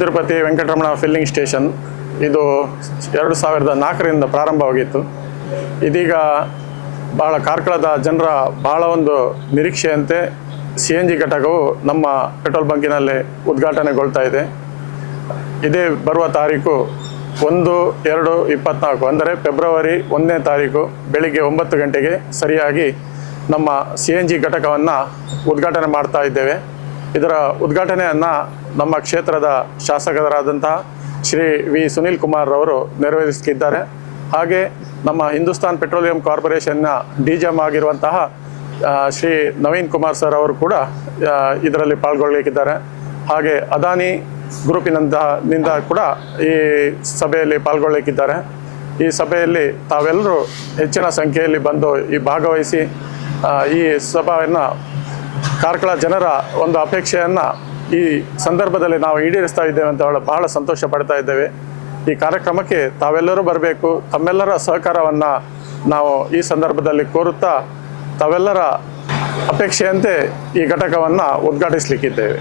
Tirupati Venkataramana filling station ಇದು ಎರಡು ಸಾವಿರದ ನಾಲ್ಕರಿಂದ ಪ್ರಾರಂಭವಾಗಿತ್ತು. ಇದೀಗ ಭಾಳ ಕಾರ್ಕಳದ ಜನರ ಭಾಳ ಒಂದು ನಿರೀಕ್ಷೆಯಂತೆ ಸಿ ಎನ್ ಜಿ ಘಟಕವು ನಮ್ಮ ಪೆಟ್ರೋಲ್ ಬಂಕಿನಲ್ಲಿ ಉದ್ಘಾಟನೆಗೊಳ್ತಾ ಇದೆ. ಇದೇ ಬರುವ ತಾರೀಕು ಒಂದು, ಎರಡು, ಇಪ್ಪತ್ನಾಲ್ಕು, ಅಂದರೆ ಫೆಬ್ರವರಿ ಒಂದನೇ ತಾರೀಕು ಬೆಳಿಗ್ಗೆ ಒಂಬತ್ತು ಗಂಟೆಗೆ ಸರಿಯಾಗಿ ನಮ್ಮ ಸಿ ಎನ್ ಜಿ ಘಟಕವನ್ನು ಉದ್ಘಾಟನೆ ಮಾಡ್ತಾ ಇದ್ದೇವೆ. ಇದರ ಉದ್ಘಾಟನೆಯನ್ನು ನಮ್ಮ ಕ್ಷೇತ್ರದ ಶಾಸಕರಾದಂತಹ ಶ್ರೀ ವಿ ಸುನೀಲ್ ಕುಮಾರ್ ಅವರು ನೆರವೇರಿಸಲಿದ್ದಾರೆ ಹಾಗೆ ನಮ್ಮ ಹಿಂದೂಸ್ತಾನ್ ಪೆಟ್ರೋಲಿಯಂ ಕಾರ್ಪೊರೇಷನ್ನ ಡಿ ಜಮ್ ಆಗಿರುವಂತಹ ಶ್ರೀ ನವೀನ್ ಕುಮಾರ್ ಸರ್ ಅವರು ಕೂಡ ಇದರಲ್ಲಿ ಪಾಲ್ಗೊಳ್ಳಲಿಕ್ಕಿದ್ದಾರೆ. ಹಾಗೆ ಅದಾನಿ ಗ್ರೂಪಿನಿಂದ ನಿಂದ ಕೂಡ ಈ ಸಭೆಯಲ್ಲಿ ಪಾಲ್ಗೊಳ್ಳಲಿಕ್ಕಿದ್ದಾರೆ. ಈ ಸಭೆಯಲ್ಲಿ ತಾವೆಲ್ಲರೂ ಹೆಚ್ಚಿನ ಸಂಖ್ಯೆಯಲ್ಲಿ ಬಂದು ಈ ಭಾಗವಹಿಸಿ ಈ ಸಭೆಯನ್ನು ಕಾರ್ಕಳ ಜನರ ಒಂದು ಅಪೇಕ್ಷೆಯನ್ನು ಈ ಸಂದರ್ಭದಲ್ಲಿ ನಾವು ಈಡೇರಿಸ್ತಾ ಇದ್ದೇವೆ ಅಂತ ಹೇಳಿ ಬಹಳ ಸಂತೋಷ ಪಡ್ತಾ ಇದ್ದೇವೆ. ಈ ಕಾರ್ಯಕ್ರಮಕ್ಕೆ ತಾವೆಲ್ಲರೂ ಬರಬೇಕು. ತಮ್ಮೆಲ್ಲರ ಸಹಕಾರವನ್ನು ನಾವು ಈ ಸಂದರ್ಭದಲ್ಲಿ ಕೋರುತ್ತಾ ತಾವೆಲ್ಲರ ಅಪೇಕ್ಷೆಯಂತೆ ಈ ಘಟಕವನ್ನು ಉದ್ಘಾಟಿಸಲಿಕ್ಕಿದ್ದೇವೆ.